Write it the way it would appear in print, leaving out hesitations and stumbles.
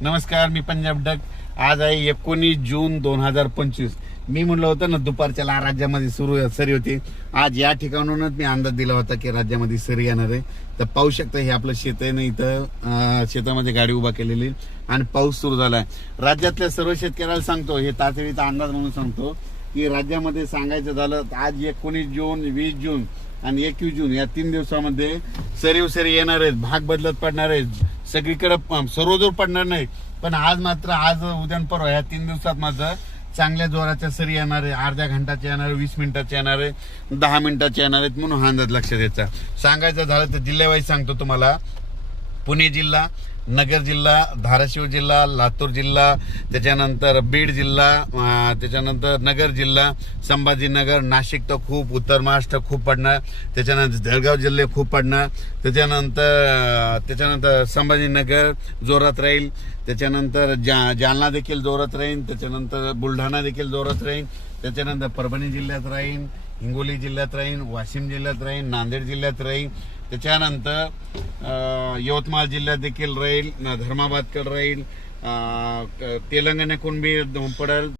नमस्कार, मी पंजाब डक. आज आहे 19 जून 2025. मी म्हणलं होतं ना दुपारच्या राज्यामध्ये सरी होती. आज या ठिकाणूनच मी अंदाज दिला होता की राज्यामध्ये सरी येणार आहे. तर पाहू शकता हे आपलं शेत आहे ना, इथं शेतामध्ये गाडी उभा केलेली आणि पाऊस सुरू झालाय. राज्यातल्या सर्व शेतकऱ्याला सांगतो, हे तातडीचा अंदाज म्हणून सांगतो की राज्यामध्ये सांगायचं झालं तर आज 19 जून, 20 जून आणि 21 जून या 3 दिवसामध्ये सरी येणार आहेत. भाग बदलत पडणार आहेत. सगळीकडे सर्वजोर पडणार नाही, पण आज उद्या परवा या 3 दिवसात मात्र चांगल्या जोराच्या सरी येणार आहे. अर्ध्या घंटाच्या येणार आहे, 20 मिनिटाच्या येणार आहे, 10 मिनिटाच्या येणार आहेत. म्हणून हा अंदाज लक्षात द्यायचा. सांगायचं झालं तर जिल्ह्यावाईज सांगतो तुम्हाला. पुणे जिल्हा, नगर जिल्हा, धाराशिव जिल्हा, लातूर जिल्हा, त्याच्यानंतर बीड जिल्हा, त्याच्यानंतर नगर जिल्हा, संभाजीनगर, नाशिक तर खूप, उत्तर महाराष्ट्र खूप पडणार, त्याच्यानंतर जळगाव जिल्हे खूप पडणार, त्याच्यानंतर संभाजीनगर जोरात राहील, त्याच्यानंतर जालना देखील जोरात राहील, त्याच्यानंतर बुलढाणा देखील जोरात राहील, त्याच्यानंतर परभणी जिल्ह्यात राहील, हिंगोली जिल्ह्यात राहील, वाशिम जिल्ह्यात राहील, नांदेड जिल्ह्यात राहील, त्याच्यानंतर यवतमाळ जिल्ह्यात देखील राहील, धर्माबादकडे राहील, तेलंगणाकडून बी पडेल.